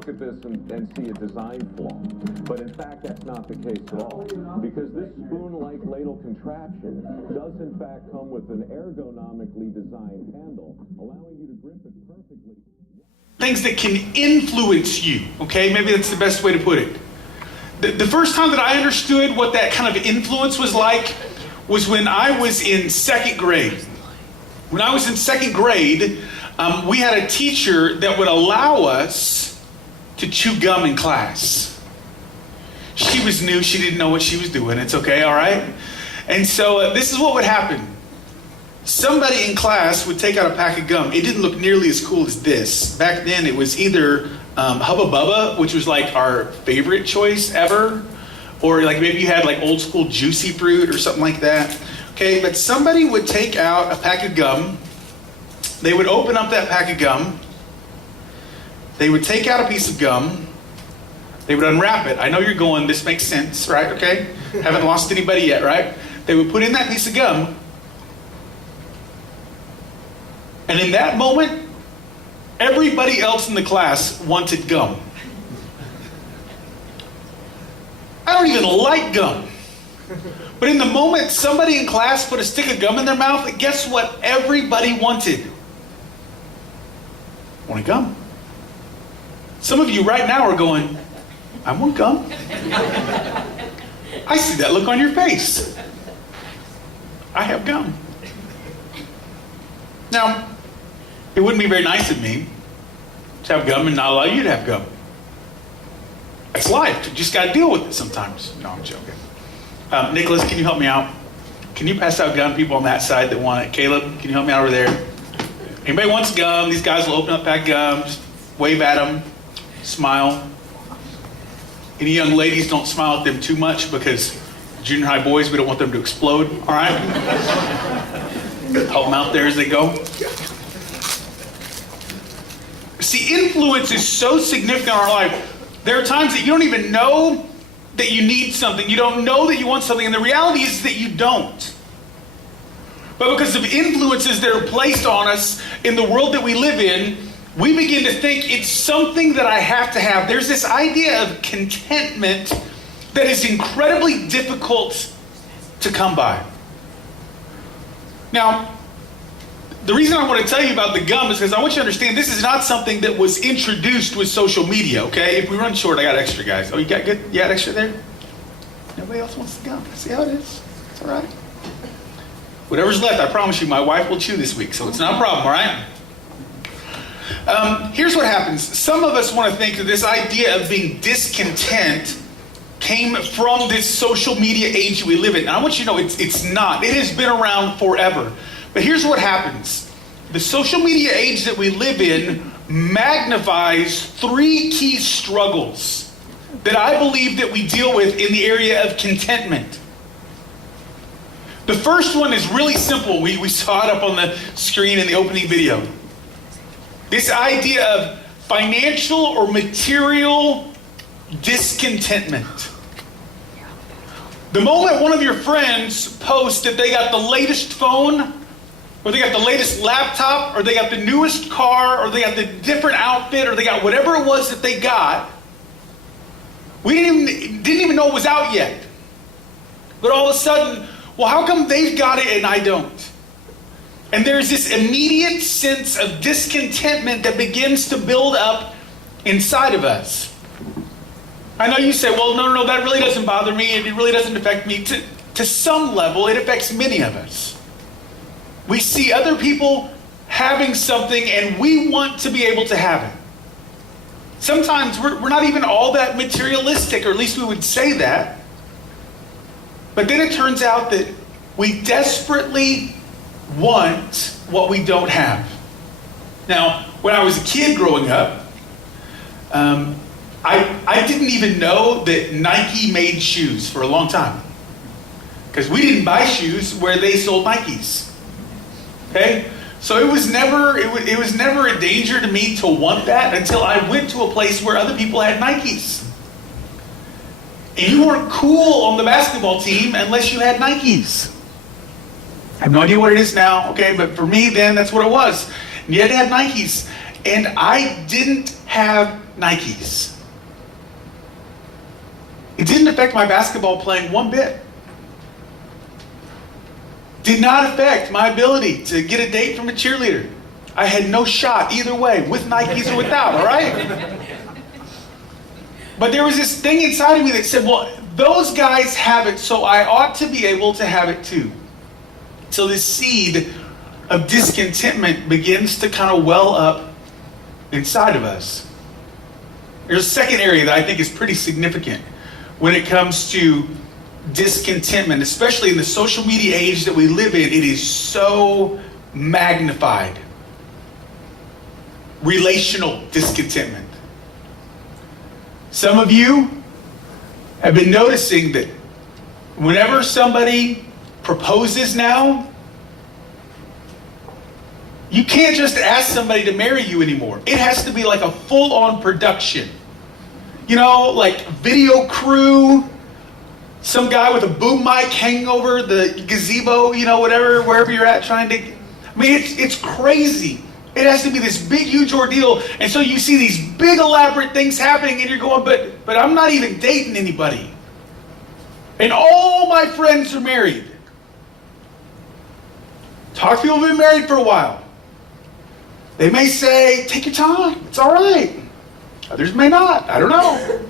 look at this and see a design flaw. But in fact, that's not the case at all. Because this spoon-like ladle contraption does in fact come with an ergonomically designed handle, allowing you to grip it perfectly. Things that can influence you, okay? Maybe that's the best way to put it. The first time that I understood what that kind of influence was like was when I was in second grade. When I was in second grade, we had a teacher that would allow us to chew gum in class. She was new, she didn't know what she was doing. It's okay, all right? And so this is what would happen. Somebody in class would take out a pack of gum. It didn't look nearly as cool as this. Back then it was either Hubba Bubba, which was like our favorite choice ever, or like maybe you had like old school Juicy Fruit or something like that. Okay, but somebody would take out a pack of gum. They would open up that pack of gum. They would take out a piece of gum. They would unwrap it. I know you're going, this makes sense, right? Okay, haven't lost anybody yet, right? They would put in that piece of gum. And in that moment, everybody else in the class wanted gum. I don't even like gum. But in the moment somebody in class put a stick of gum in their mouth, guess what everybody wanted? Wanted gum. Some of you right now are going, I want gum. I see that look on your face. I have gum. Now, it wouldn't be very nice of me to have gum and not allow you to have gum. That's life. You just got to deal with it sometimes. No, I'm joking. Nicholas, can you help me out? Can you pass out gum? People on that side that want it. Caleb, can you help me out over there? Anybody wants gum? These guys will open up pack gums, wave at them, smile. Any young ladies, don't smile at them too much because junior high boys, we don't want them to explode. All right? Help them out there as they go. See, influence is so significant in our life. There are times that you don't even know that you need something. You don't know that you want something. And the reality is that you don't. But because of influences that are placed on us in the world that we live in, we begin to think it's something that I have to have. There's this idea of contentment that is incredibly difficult to come by. Now, the reason I want to tell you about the gum is because I want you to understand this is not something that was introduced with social media, okay? If we run short, I got extra, guys. Oh, you got good? You got extra there? Nobody else wants the gum. See how it is? It's all right. Whatever's left, I promise you, my wife will chew this week, so it's not a problem, all right? Here's what happens. Some of us want to think that this idea of being discontent came from this social media age we live in. And I want you to know it's not. It has been around forever. But here's what happens. The social media age that we live in magnifies three key struggles that I believe that we deal with in the area of contentment. The first one is really simple. We saw it up on the screen in the opening video. This idea of financial or material discontentment. The moment one of your friends posts that they got the latest phone, or they got the latest laptop, or they got the newest car, or they got the different outfit, or they got whatever it was that they got, we didn't even know it was out yet. But all of a sudden, well, how come they've got it and I don't? And there's this immediate sense of discontentment that begins to build up inside of us. I know you say, well, no, that really doesn't bother me. It really doesn't affect me. To some level, it affects many of us. We see other people having something and we want to be able to have it. Sometimes we're not even all that materialistic, or at least we would say that. But then it turns out that we desperately want what we don't have. Now, when I was a kid growing up, I didn't even know that Nike made shoes for a long time. Because we didn't buy shoes where they sold Nikes. Okay? So it was never a danger to me to want that until I went to a place where other people had Nikes. And you weren't cool on the basketball team unless you had Nikes. I have no idea what it is now, okay? But for me then, that's what it was. And you had to have Nikes. and I didn't have Nikes. It didn't affect my basketball playing one bit. Did not affect my ability to get a date from a cheerleader. I had no shot either way, with Nikes or without, all right? But there was this thing inside of me that said, well, those guys have it, so I ought to be able to have it too. So this seed of discontentment begins to kind of well up inside of us. There's a second area that I think is pretty significant when it comes to discontentment, especially in the social media age that we live in. It is so magnified. Relational discontentment. Some of you have been noticing that whenever somebody proposes now, you can't just ask somebody to marry you anymore. It has to be like a full-on production. You know, like video crew, some guy with a boom mic hanging over the gazebo, you know, whatever, wherever you're at trying to... I mean, it's crazy. It has to be this big, huge ordeal. And so you see these big, elaborate things happening, and you're going, but I'm not even dating anybody. And all my friends are married. Talk to people who've been married for a while. They may say, take your time, it's all right. Others may not, I don't know.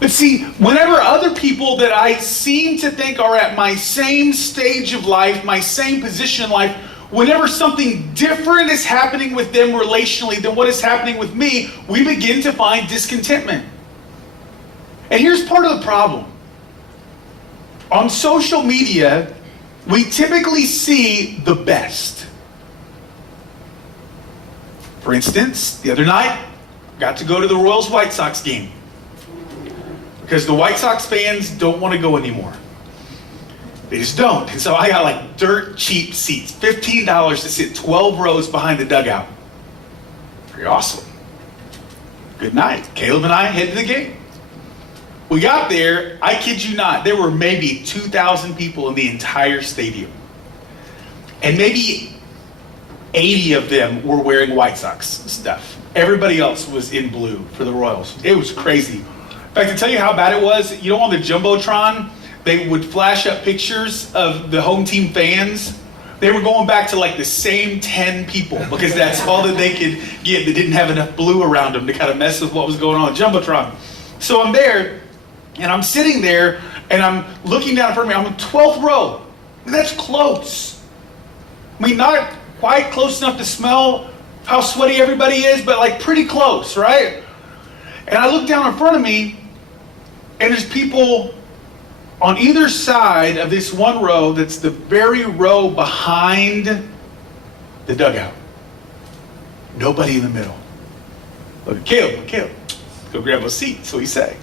But see, whenever other people that I seem to think are at my same stage of life, my same position in life, whenever something different is happening with them relationally than what is happening with me, we begin to find discontentment. And here's part of the problem. On social media, we typically see the best. For instance, the other night, got to go to the Royals-White Sox game because the White Sox fans don't want to go anymore. They just don't. And so I got like dirt cheap seats, $15 to sit 12 rows behind the dugout. Pretty awesome. Good night. Caleb and I head to the game. We got there, I kid you not, there were maybe 2,000 people in the entire stadium. And maybe 80 of them were wearing White Sox stuff. Everybody else was in blue for the Royals. It was crazy. In fact, to tell you how bad it was, you know, on the Jumbotron, they would flash up pictures of the home team fans. They were going back to like the same 10 people because that's all that they could get. They didn't have enough blue around them to kind of mess with what was going on at Jumbotron. So I'm there, and I'm sitting there, and I'm looking down in front of me. I'm in 12th row. That's close. I mean, not quite close enough to smell how sweaty everybody is, but like pretty close, right? And I look down in front of me, and there's people on either side of this one row that's the very row behind the dugout. Nobody in the middle. Look at Caleb, go grab a seat, so he say.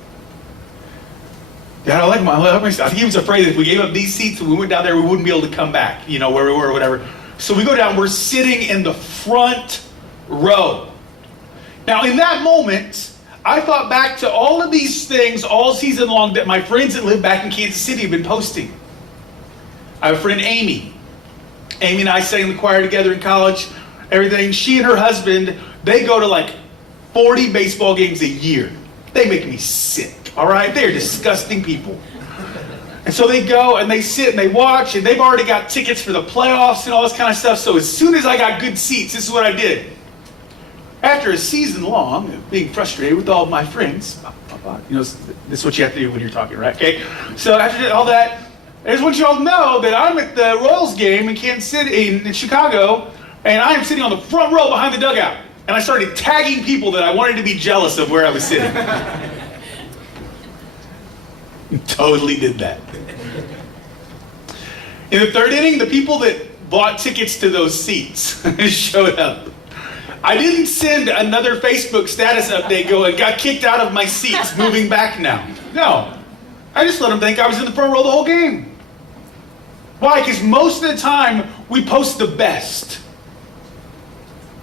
Dad, I think he was afraid that if we gave up these seats and we went down there, we wouldn't be able to come back, you know, where we were or whatever. So we go down, we're sitting in the front row. Now, in that moment, I thought back to all of these things all season long that my friends that live back in Kansas City have been posting. I have a friend, Amy. Amy and I sang in the choir together in college, everything. She and her husband, they go to like 40 baseball games a year. They make me sick, all right? They're disgusting people. And so they go and they sit and they watch, and they've already got tickets for the playoffs and all this kind of stuff. So as soon as I got good seats, this is what I did. After a season long of being frustrated with all of my friends, you know, this is what you have to do when you're talking, right? Okay. So after all that, I just want you all to know that I'm at the Royals game in Kansas City, in Chicago, and I am sitting on the front row behind the dugout. And I started tagging people that I wanted to be jealous of where I was sitting. Totally did that. In the third inning, the people that bought tickets to those seats showed up. I didn't send another Facebook status update going, got kicked out of my seats, moving back now. No. I just let them think I was in the front row the whole game. Why? Because most of the time, we post the best.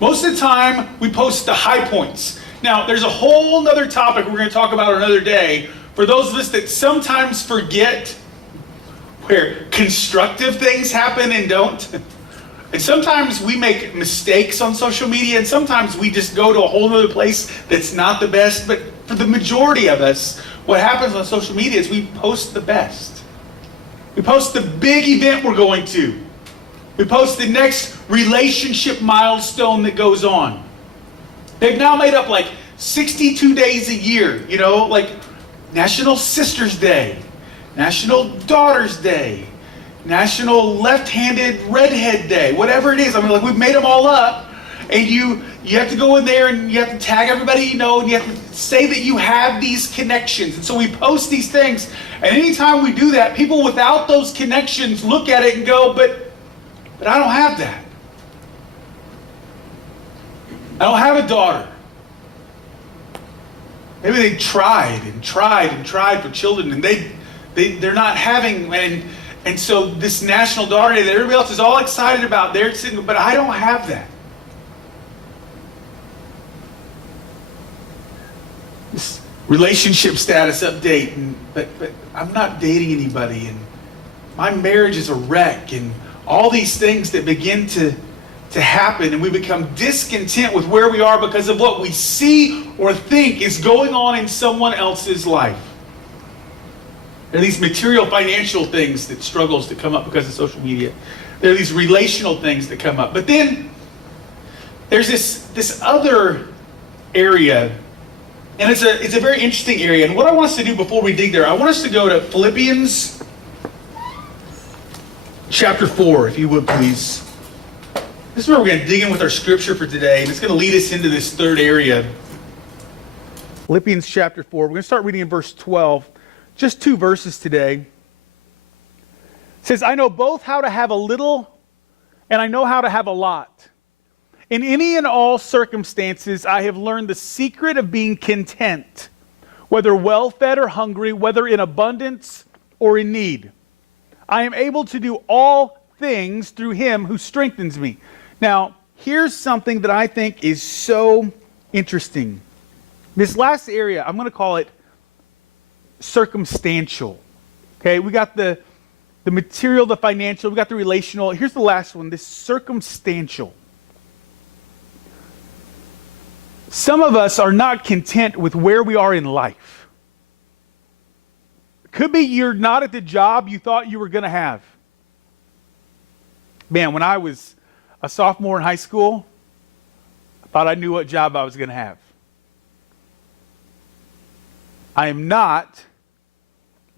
Most of the time, we post the high points. Now, there's a whole other topic we're going to talk about another day for those of us that sometimes forget where constructive things happen and don't. And sometimes we make mistakes on social media, and sometimes we just go to a whole other place that's not the best. But for the majority of us, what happens on social media is we post the best. We post the big event we're going to. We post the next relationship milestone that goes on. They've now made up like 62 days a year, you know, like National Sisters Day, National Daughters Day, National Left-Handed Redhead Day, whatever it is. I mean, like, we've made them all up, and you have to go in there and you have to tag everybody you know, and you have to say that you have these connections. And so we post these things, and anytime we do that, people without those connections look at it and go, but I don't have that. I don't have a daughter. Maybe they tried and tried and tried for children, and they're not having. And so this National Daughter Day that everybody else is all excited about, they're sitting, but I don't have that. This relationship status update, but I'm not dating anybody, and my marriage is a wreck, and all these things that begin to happen, and we become discontent with where we are because of what we see or think is going on in someone else's life. There are these material, financial things that struggles that come up because of social media. There are these relational things that come up. But then there's this other area, and it's a very interesting area. And what I want us to do before we dig there, I want us to go to Philippians chapter 4, if you would please. This is where we're going to dig in with our scripture for today, and it's going to lead us into this third area. Philippians chapter 4. We're going to start reading in verse 12. Just 2 verses today. It says, I know both how to have a little and I know how to have a lot. In any and all circumstances, I have learned the secret of being content, whether well-fed or hungry, whether in abundance or in need. I am able to do all things through him who strengthens me. Now, here's something that I think is so interesting. This last area, I'm going to call it circumstantial. Okay, we got the material, the financial, we got the relational. Here's the last one, this circumstantial. Some of us are not content with where we are in life. Could be you're not at the job you thought you were going to have. Man, when I was a sophomore in high school, I thought I knew what job I was going to have. I am not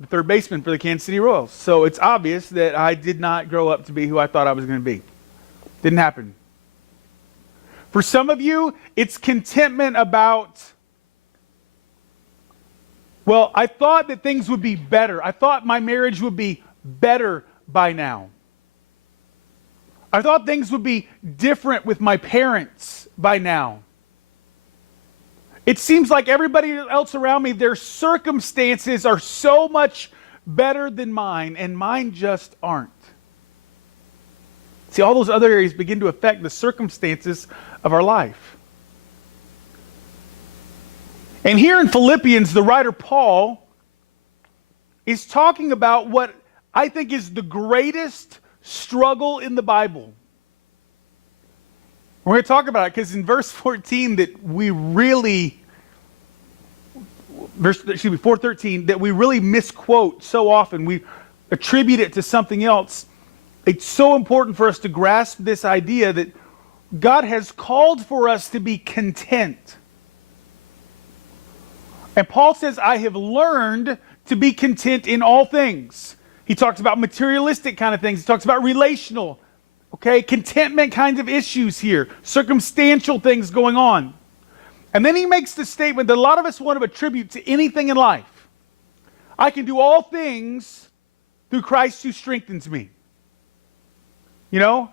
the third baseman for the Kansas City Royals. So it's obvious that I did not grow up to be who I thought I was going to be. Didn't happen. For some of you, it's contentment about, well, I thought that things would be better. I thought my marriage would be better by now. I thought things would be different with my parents by now. It seems like everybody else around me, their circumstances are so much better than mine, and mine just aren't. See, all those other areas begin to affect the circumstances of our life. And here in Philippians, the writer Paul is talking about what I think is the greatest struggle in the Bible. We're going to talk about it because in verse 14 that we really, 4:13, that we really misquote so often. We attribute it to something else. It's so important for us to grasp this idea that God has called for us to be content. And Paul says, I have learned to be content in all things. He talks about materialistic kind of things. He talks about relational, contentment kinds of issues here, circumstantial things going on. And then he makes the statement that a lot of us want to attribute to anything in life. I can do all things through Christ who strengthens me. You know,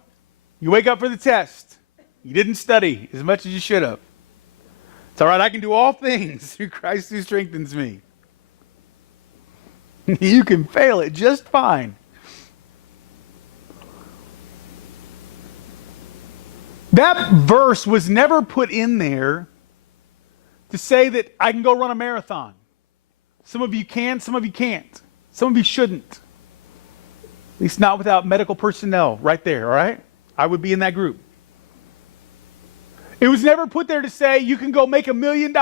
you wake up for the test. You didn't study as much as you should have. It's all right, I can do all things through Christ who strengthens me. You can fail it just fine. That verse was never put in there to say that I can go run a marathon. Some of you can, some of you can't. Some of you shouldn't. At least not without medical personnel right there, all right? I would be in that group. It was never put there to say you can go make $1 million.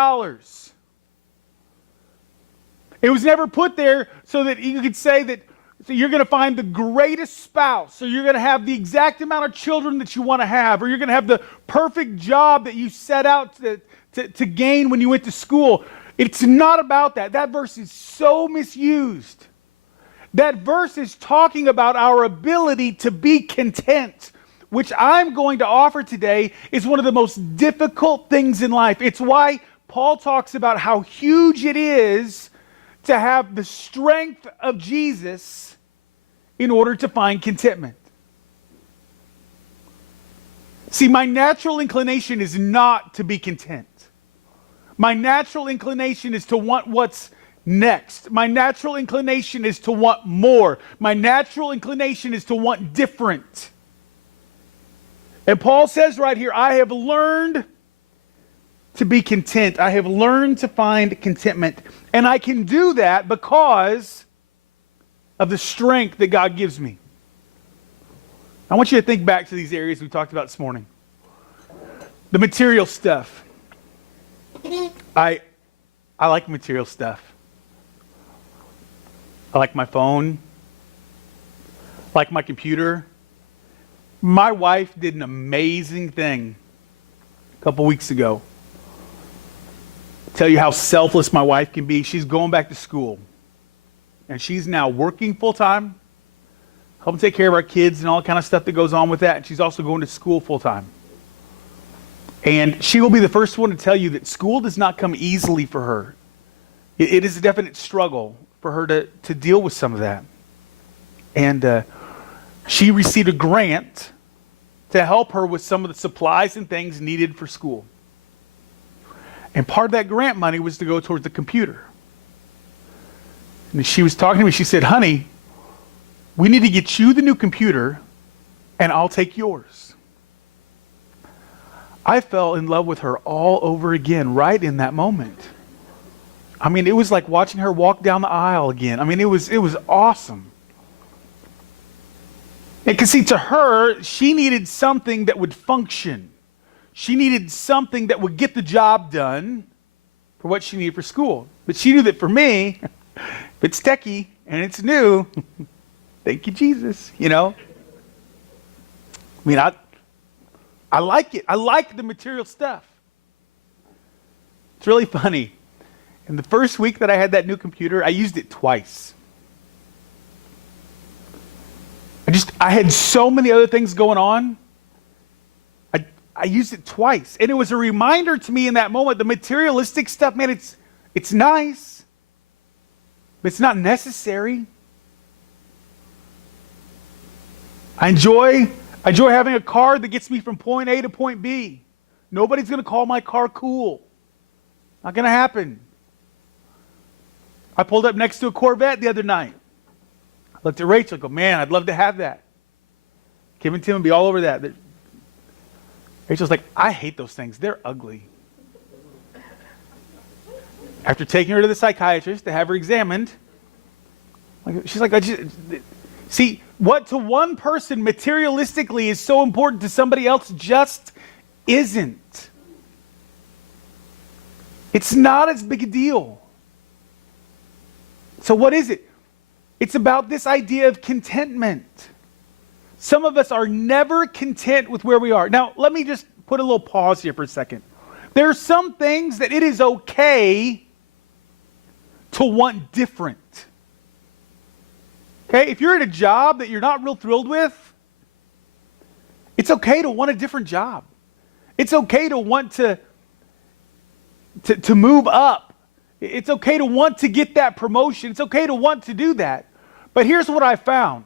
It was never put there so that you could say that so you're going to find the greatest spouse, or you're going to have the exact amount of children that you want to have, or you're going to have the perfect job that you set out to gain when you went to school. It's not about that. That verse is so misused. That verse is talking about our ability to be content, which I'm going to offer today is one of the most difficult things in life. It's why Paul talks about how huge it is to have the strength of Jesus in order to find contentment. See, my natural inclination is not to be content. My natural inclination is to want what's next. My natural inclination is to want more. My natural inclination is to want different. And Paul says right here, I have learned to be content. I have learned to find contentment. And I can do that because of the strength that God gives me. I want you to think back to these areas we talked about this morning. The material stuff. I like material stuff. I like my phone. I like my computer. My wife did an amazing thing a couple weeks ago. Tell you how selfless my wife can be. She's going back to school. And she's now working full-time, helping take care of our kids and all the kind of stuff that goes on with that. And she's also going to school full-time. And she will be the first one to tell you that school does not come easily for her. It is a definite struggle for her to deal with some of that. And she received a grant to help her with some of the supplies and things needed for school. And part of that grant money was to go towards the computer. And she was talking to me, she said, honey, we need to get you the new computer and I'll take yours. I fell in love with her all over again right in that moment. I mean, it was like watching her walk down the aisle again. I mean, it was awesome. Because see, to her, she needed something that would function. She needed something that would get the job done for what she needed for school. But she knew that for me, if it's techie and it's new, thank you, Jesus, you know. I mean, I like it. I like the material stuff. It's really funny. In the first week that I had that new computer, I used it twice. I had so many other things going on. I used it twice. And it was a reminder to me in that moment, the materialistic stuff, man, it's nice, but it's not necessary. I enjoy having a car that gets me from point A to point B. Nobody's going to call my car cool. Not going to happen. I pulled up next to a Corvette the other night. I looked at Rachel and go, man, I'd love to have that. Kim and Tim would be all over that. Rachel's like, I hate those things. They're ugly. After taking her to the psychiatrist to have her examined, she's like, see, what to one person materialistically is so important to somebody else just isn't. It's not as big a deal. So what is it? It's about this idea of contentment. Some of us are never content with where we are. Now, let me just put a little pause here for a second. There are some things that it is okay to want different. Okay, if you're at a job that you're not real thrilled with, it's okay to want a different job. It's okay to want to move up. It's okay to want to get that promotion. It's okay to want to do that. But here's what I found.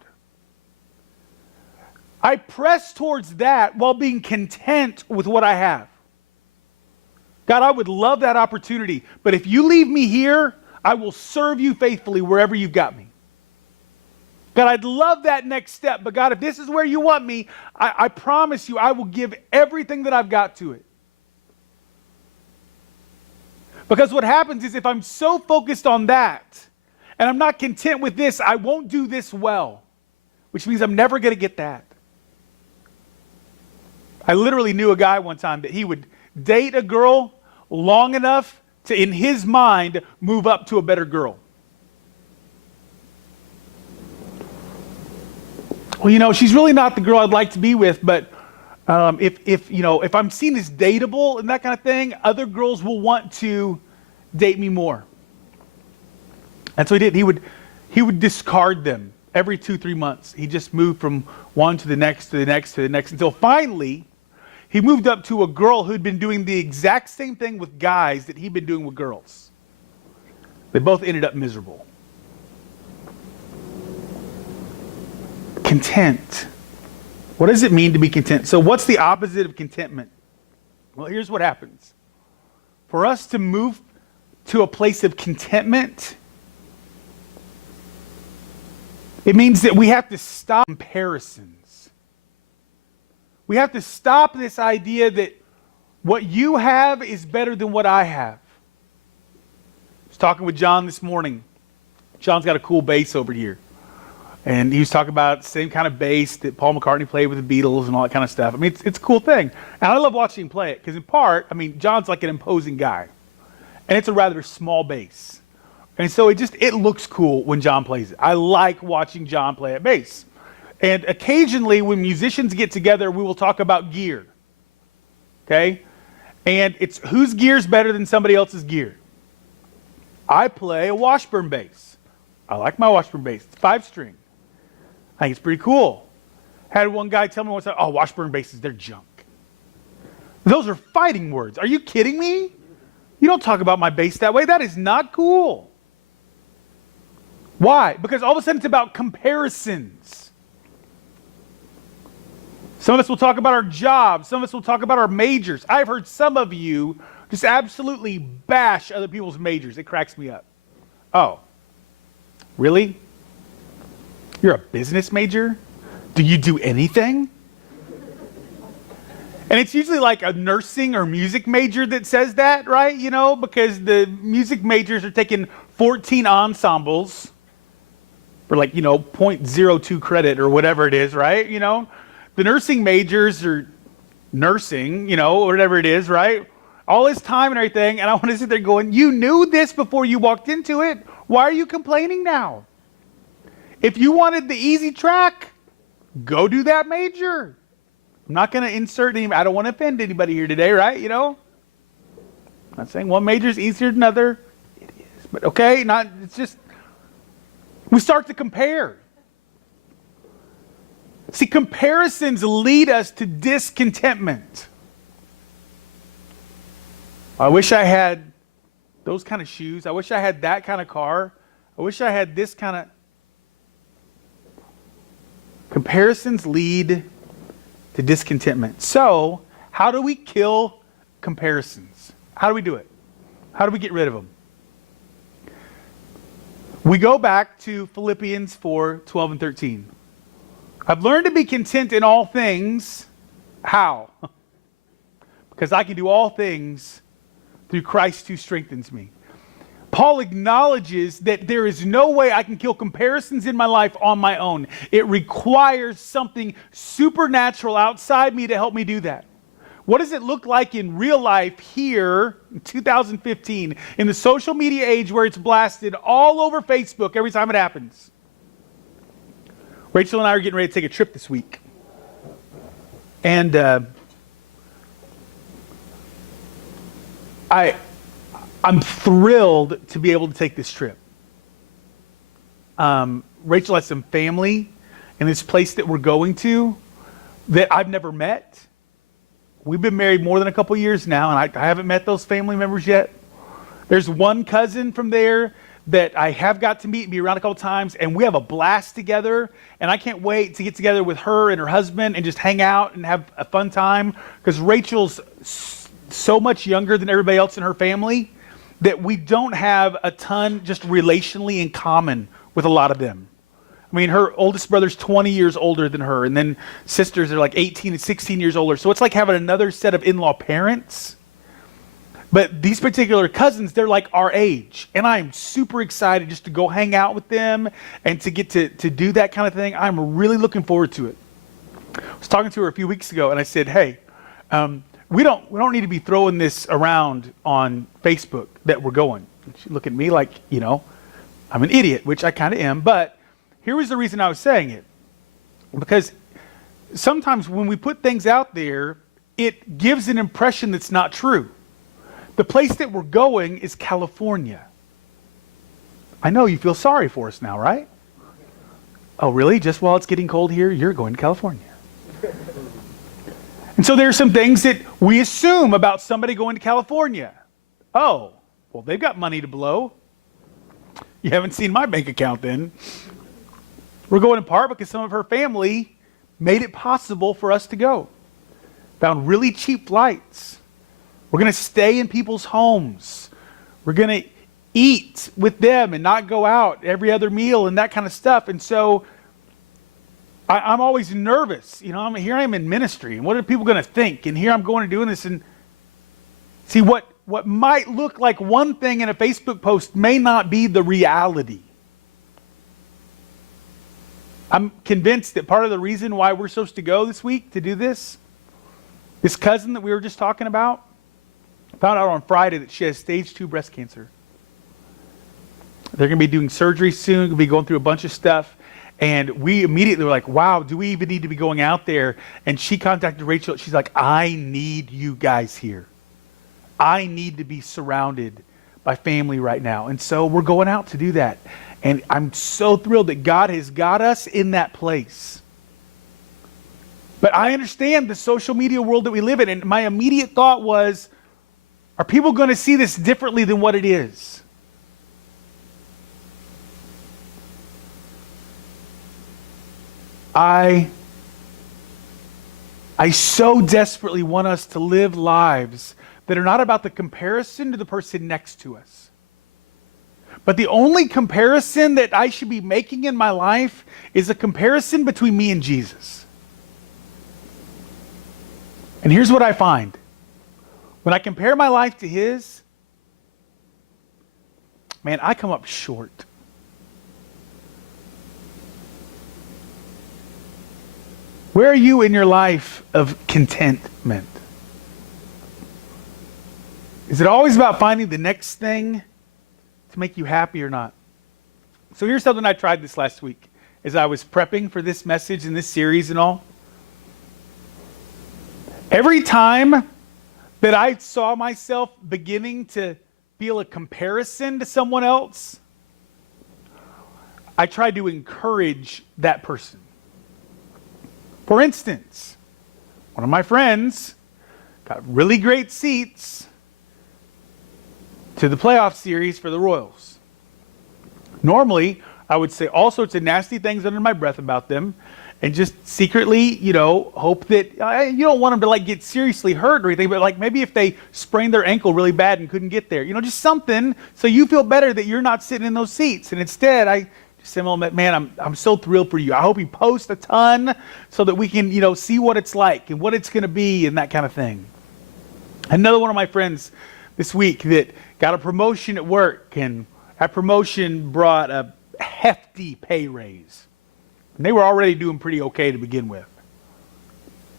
I press towards that while being content with what I have. God, I would love that opportunity, but if you leave me here, I will serve you faithfully wherever you've got me. God, I'd love that next step, but God, if this is where you want me, I promise you I will give everything that I've got to it. Because what happens is if I'm so focused on that, and I'm not content with this, I won't do this well, which means I'm never going to get that. I literally knew a guy one time that he would date a girl long enough to, in his mind, move up to a better girl. Well, she's really not the girl I'd like to be with, but if I'm seen as dateable and that kind of thing, other girls will want to date me more. And so he did. He would discard them every 2-3 months. He just moved from one to the next, to the next, to the next, until finally he moved up to a girl who'd been doing the exact same thing with guys that he'd been doing with girls. They both ended up miserable. Content. What does it mean to be content? So what's the opposite of contentment? Well, here's what happens. For us to move to a place of contentment, it means that we have to stop comparisons. We have to stop this idea that what you have is better than what I have. I was talking with John this morning. John's got a cool bass over here. And he was talking about the same kind of bass that Paul McCartney played with the Beatles and all that kind of stuff. I mean, it's a cool thing. And I love watching him play it because in part, John's like an imposing guy. And it's a rather small bass. And so it looks cool when John plays it. I like watching John play a bass. And occasionally when musicians get together, we will talk about gear. Okay? And it's whose gear is better than somebody else's gear. I play a Washburn bass. I like my Washburn bass. It's 5-string. I think it's pretty cool. Had one guy tell me once, oh, Washburn basses, they're junk. Those are fighting words. Are you kidding me? You don't talk about my bass that way. That is not cool. Why? Because all of a sudden it's about comparisons. Some of us will talk about our jobs. Some of us will talk about our majors. I've heard some of you just absolutely bash other people's majors. It cracks me up. Oh, really? You're a business major? Do you do anything? And it's usually like a nursing or music major that says that, right? Because the music majors are taking 14 ensembles for 0.02 credit or whatever it is, right? The nursing majors are nursing, whatever it is, right? All this time and everything, and I want to sit there going, you knew this before you walked into it. Why are you complaining now? If you wanted the easy track, go do that major. I'm not going to insert any, I don't want to offend anybody here today, right? I'm not saying one major is easier than another. It is, but okay, it's just, we start to compare. See, comparisons lead us to discontentment. I wish I had those kind of shoes. I wish I had that kind of car. I wish I had this kind of... Comparisons lead to discontentment. So, how do we kill comparisons? How do we do it? How do we get rid of them? We go back to Philippians 4:12 and 13. I've learned to be content in all things. How? Because I can do all things through Christ who strengthens me. Paul acknowledges that there is no way I can kill comparisons in my life on my own. It requires something supernatural outside me to help me do that. What does it look like in real life here in 2015 in the social media age where it's blasted all over Facebook every time it happens? Rachel and I are getting ready to take a trip this week. And I'm thrilled to be able to take this trip. Rachel has some family in this place that we're going to that I've never met. We've been married more than a couple years now, and I haven't met those family members yet. There's one cousin from there that I have got to meet and be around a couple times, and we have a blast together, and I can't wait to get together with her and her husband and just hang out and have a fun time, because Rachel's so much younger than everybody else in her family that we don't have a ton just relationally in common with a lot of them. I mean, her oldest brother's 20 years older than her, and then sisters are like 18 and 16 years older. So it's like having another set of in-law parents. But these particular cousins, they're like our age. And I'm super excited just to go hang out with them and to get to do that kind of thing. I'm really looking forward to it. I was talking to her a few weeks ago, and I said, hey, We don't need to be throwing this around on Facebook that we're going. You look at me like, I'm an idiot, which I kind of am. But here was the reason I was saying it. Because sometimes when we put things out there, it gives an impression that's not true. The place that we're going is California. I know you feel sorry for us now, right? Oh, really? Just while it's getting cold here, you're going to California. And so there are some things that we assume about somebody going to California. Oh, well, they've got money to blow. You haven't seen my bank account then. We're going in part because some of her family made it possible for us to go. Found really cheap flights. We're going to stay in people's homes. We're going to eat with them and not go out every other meal and that kind of stuff. And so I'm always nervous. Here I am in ministry, and what are people going to think? And here I'm going and doing this. And see, what might look like one thing in a Facebook post may not be the reality. I'm convinced that part of the reason why we're supposed to go this week to do this cousin that we were just talking about, found out on Friday that she has stage 2 breast cancer. They're going to be doing surgery soon, going to be going through a bunch of stuff. And we immediately were like, wow, do we even need to be going out there? And she contacted Rachel. She's like, I need you guys here. I need to be surrounded by family right now. And so we're going out to do that. And I'm so thrilled that God has got us in that place. But I understand the social media world that we live in. And my immediate thought was, are people going to see this differently than what it is? I so desperately want us to live lives that are not about the comparison to the person next to us. But the only comparison that I should be making in my life is a comparison between me and Jesus. And here's what I find. When I compare my life to his, man, I come up short. Where are you in your life of contentment? Is it always about finding the next thing to make you happy or not? So here's something I tried this last week as I was prepping for this message and this series and all. Every time that I saw myself beginning to feel a comparison to someone else, I tried to encourage that person. For instance, one of my friends got really great seats to the playoff series for the Royals. Normally, I would say all sorts of nasty things under my breath about them and just secretly, hope that you don't want them to get seriously hurt or anything, but maybe if they sprained their ankle really bad and couldn't get there, just something so you feel better that you're not sitting in those seats. And instead, I just said, man, I'm so thrilled for you. I hope you post a ton so that we can, see what it's like and what it's going to be and that kind of thing. Another one of my friends this week that got a promotion at work, and that promotion brought a hefty pay raise. And they were already doing pretty okay to begin with.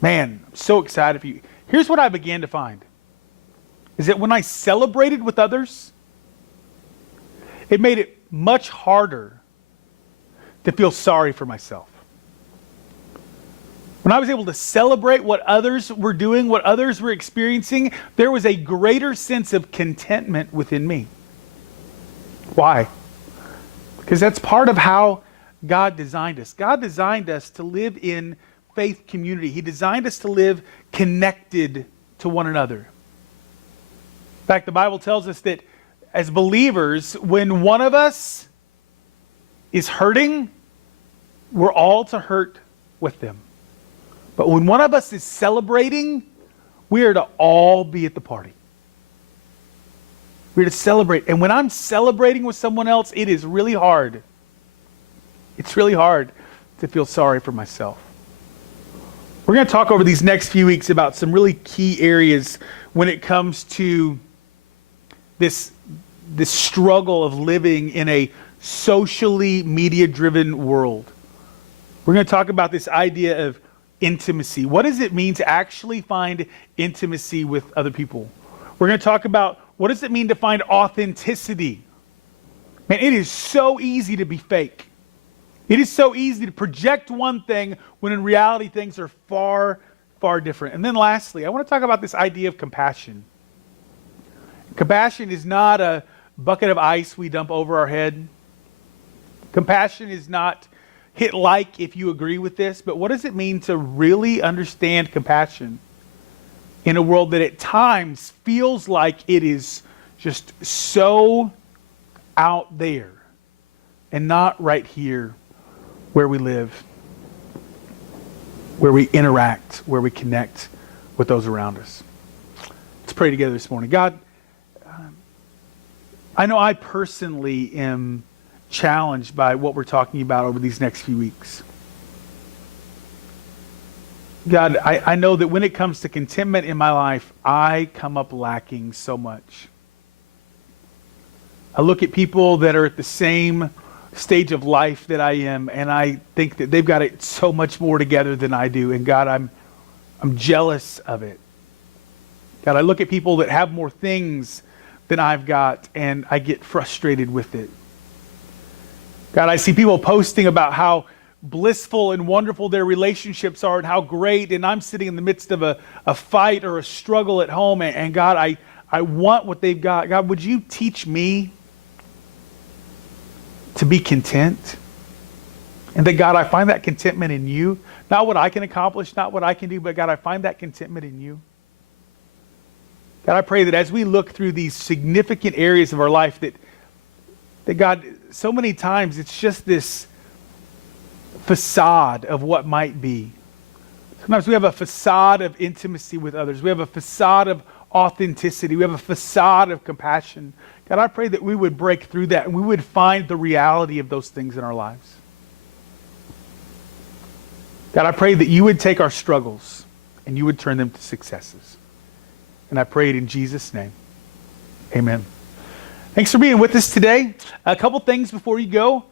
Man, I'm so excited for you. Here's what I began to find, is that when I celebrated with others, it made it much harder to feel sorry for myself. When I was able to celebrate what others were doing, what others were experiencing, there was a greater sense of contentment within me. Why? Because that's part of how God designed us. God designed us to live in faith community. He designed us to live connected to one another. In fact, the Bible tells us that as believers, when one of us is hurting, we're all to hurt with them. But when one of us is celebrating, we are to all be at the party. We're to celebrate. And when I'm celebrating with someone else, it is really hard. It's really hard to feel sorry for myself. We're going to talk over these next few weeks about some really key areas when it comes to this struggle of living in a socially media-driven world. We're going to talk about this idea of intimacy. What does it mean to actually find intimacy with other people? We're going to talk about what does it mean to find authenticity. Man, it is so easy to be fake. It is so easy to project one thing when in reality things are far, far different. And then lastly, I want to talk about this idea of compassion. Compassion is not a bucket of ice we dump over our head. Compassion is not hit like if you agree with this, but what does it mean to really understand compassion in a world that at times feels like it is just so out there and not right here where we live, where we interact, where we connect with those around us. Let's pray together this morning. God, I know I personally am challenged by what we're talking about over these next few weeks. God, I know that when it comes to contentment in my life, I come up lacking so much. I look at people that are at the same stage of life that I am, and I think that they've got it so much more together than I do. And God, I'm jealous of it. God, I look at people that have more things than I've got, and I get frustrated with it. God, I see people posting about how blissful and wonderful their relationships are and how great, and I'm sitting in the midst of a fight or a struggle at home, and God, I want what they've got. God, would you teach me to be content? And that, God, I find that contentment in you. Not what I can accomplish, not what I can do, but God, I find that contentment in you. God, I pray that as we look through these significant areas of our life, that God, so many times it's just this facade of what might be. Sometimes we have a facade of intimacy with others. We have a facade of authenticity. We have a facade of compassion. God, I pray that we would break through that and we would find the reality of those things in our lives. God, I pray that you would take our struggles and you would turn them to successes. And I pray it in Jesus' name. Amen. Thanks for being with us today. A couple things before you go.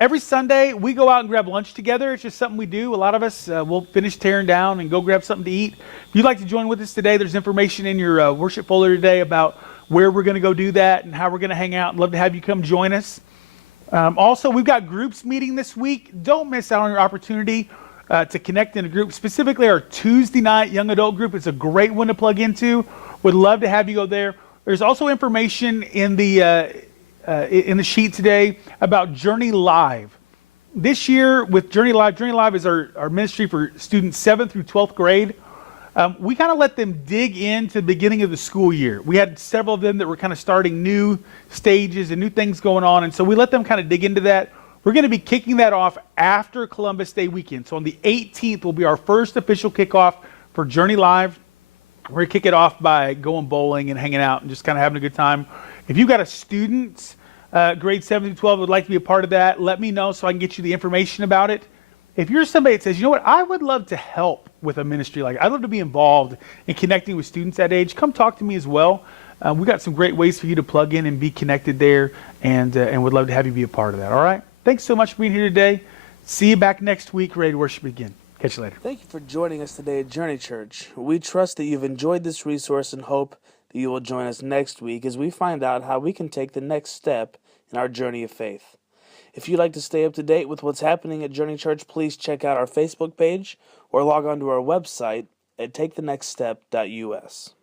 Every Sunday, we go out and grab lunch together. It's just something we do. A lot of us will finish tearing down and go grab something to eat. If you'd like to join with us today, there's information in your worship folder today about where we're going to go do that and how we're going to hang out. I'd love to have you come join us. Also, we've got groups meeting this week. Don't miss out on your opportunity to connect in a group. Specifically, our Tuesday night young adult group is a great one to plug into. Would love to have you go there. There's also information in the sheet today about Journey Live. This year with Journey Live is our ministry for students 7th through 12th grade. We kind of let them dig into the beginning of the school year. We had several of them that were kind of starting new stages and new things going on, and so we let them kind of dig into that. We're going to be kicking that off after Columbus Day weekend. So on the 18th will be our first official kickoff for Journey Live. We're going to kick it off by going bowling and hanging out and just kind of having a good time. If you've got a student, grade 7 through 12, would like to be a part of that, let me know so I can get you the information about it. If you're somebody that says, you know what, I would love to help with a ministry like that. I'd love to be involved in connecting with students that age. Come talk to me as well. We've got some great ways for you to plug in and be connected there, and would love to have you be a part of that. All right? Thanks so much for being here today. See you back next week, ready to worship again. Catch you later. Thank you for joining us today at Journey Church. We trust that you've enjoyed this resource and hope that you will join us next week as we find out how we can take the next step in our journey of faith. If you'd like to stay up to date with what's happening at Journey Church, please check out our Facebook page or log on to our website at takethenextstep.us.